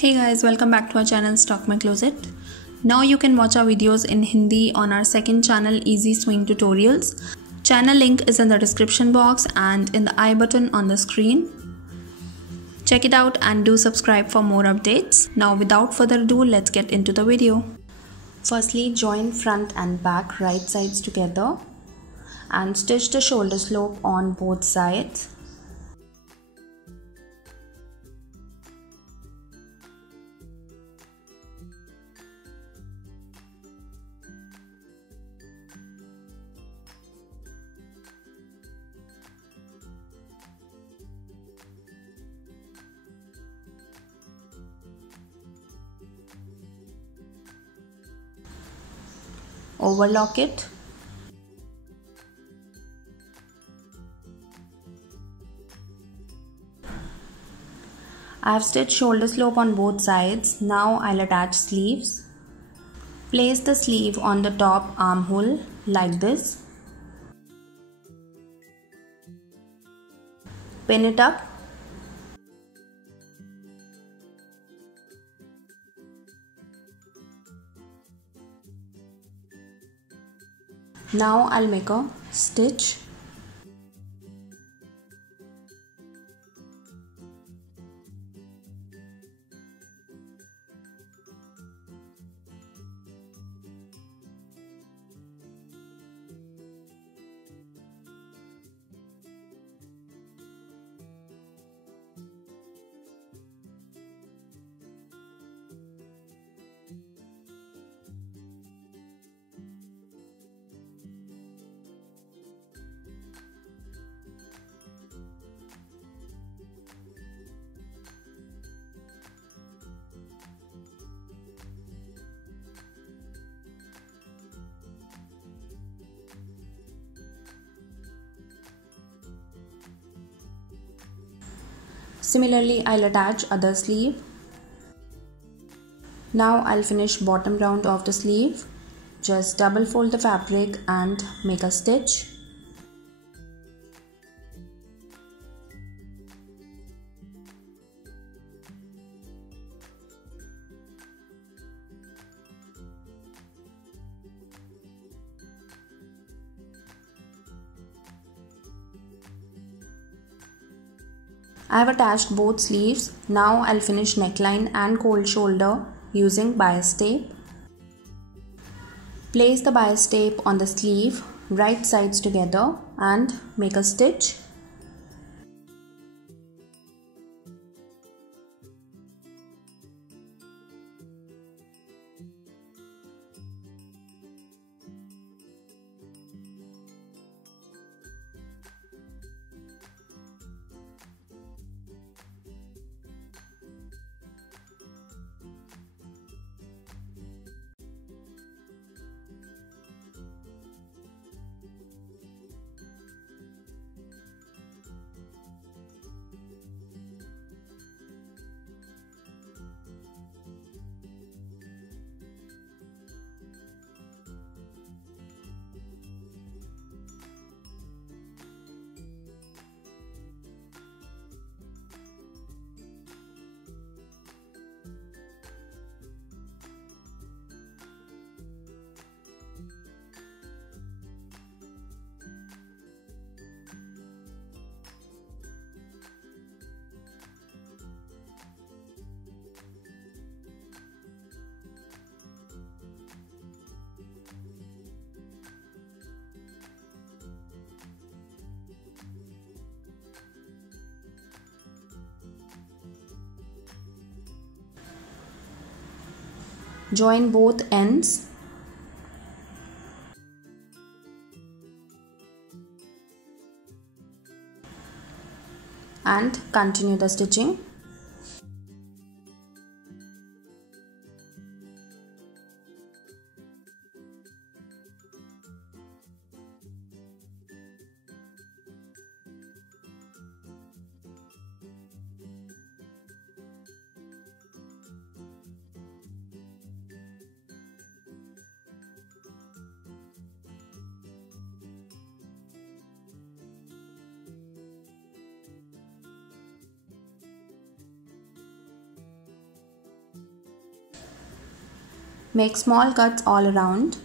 Hey guys, welcome back to our channel Stock My Closet. Now you can watch our videos in Hindi on our second channel Easy Swing Tutorials. Channel link is in the description box and in the I button on the screen. Check it out and do subscribe for more updates. Now without further ado, let's get into the video. Firstly, join front and back right sides together and stitch the shoulder slope on both sides. Overlock it. I have stitched shoulder slope on both sides. Now I'll attach sleeves. Place the sleeve on the top armhole like this. Pin it up. Now I'll make a stitch. Similarly, I'll attach other sleeve. Now I'll finish bottom round of the sleeve. Just double fold the fabric and make a stitch. I have attached both sleeves. Now I'll finish neckline and cold shoulder using bias tape. Place the bias tape on the sleeve, right sides together and make a stitch. Join both ends. And continue the stitching. Make small cuts all around.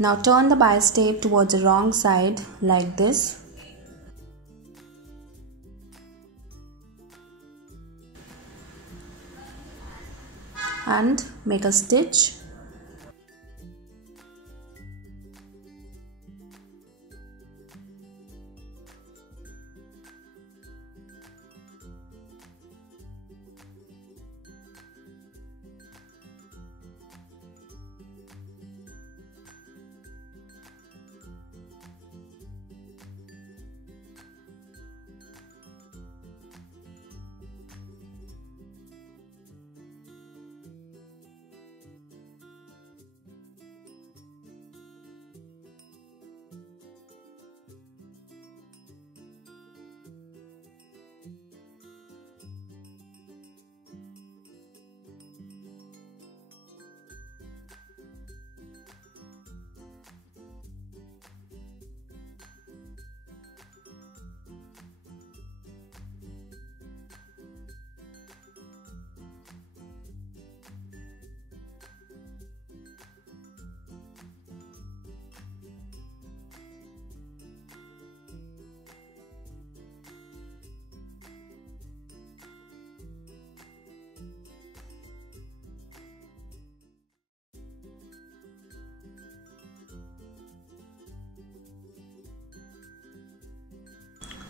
Now turn the bias tape towards the wrong side like this. And make a stitch.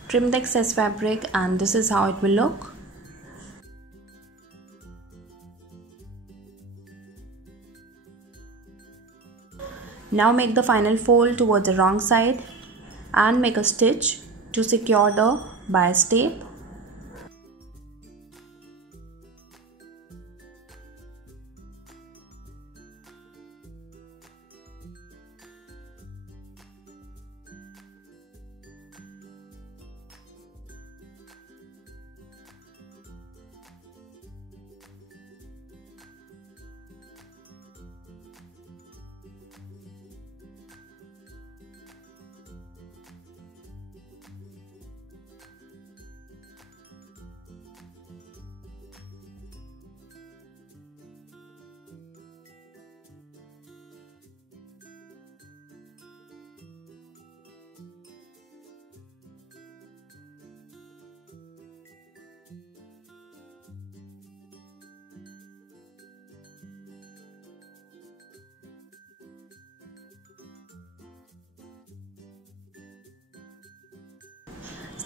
Trim the excess fabric and this is how it will look. Now make the final fold towards the wrong side and make a stitch to secure the bias tape.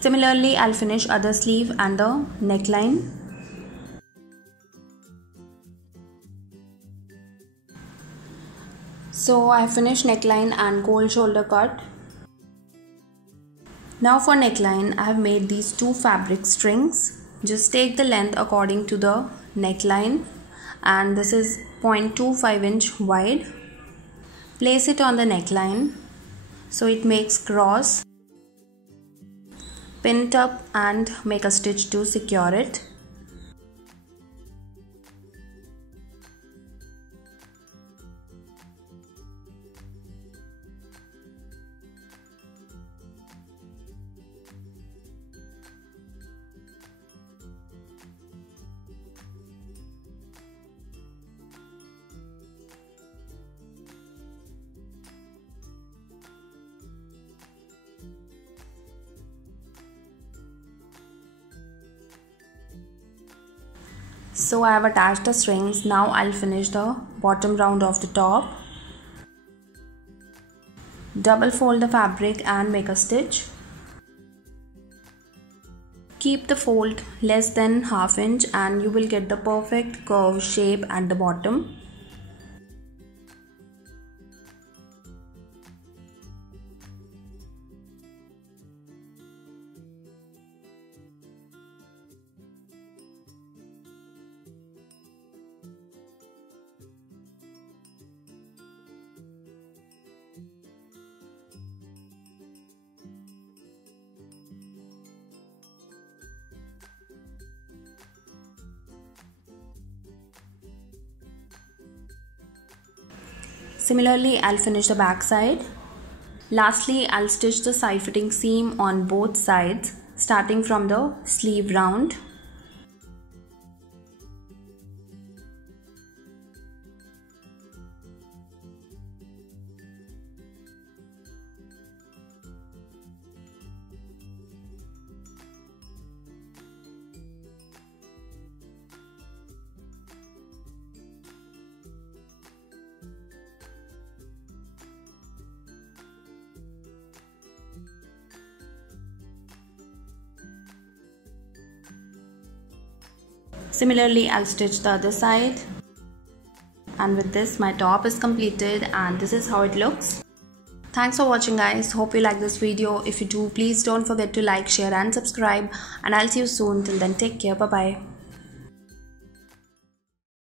Similarly, I'll finish other sleeve and the neckline. So I finished neckline and gold shoulder cut. Now for neckline, I have made these two fabric strings. Just take the length according to the neckline and this is 0.25 inch wide. Place it on the neckline so it makes cross. Pin it up and make a stitch to secure it. So I have attached the strings. Now I'll finish the bottom round of the top. Double fold the fabric and make a stitch. Keep the fold less than ½ inch and you will get the perfect curve shape at the bottom. Similarly, I'll finish the back side. Lastly, I'll stitch the side fitting seam on both sides, starting from the sleeve round. Similarly, I'll stitch the other side. And with this, my top is completed and this is how it looks. Thanks for watching, guys. Hope you like this video. If you do, please don't forget to like, share and subscribe. And I'll see you soon. Till then, take care. Bye-bye.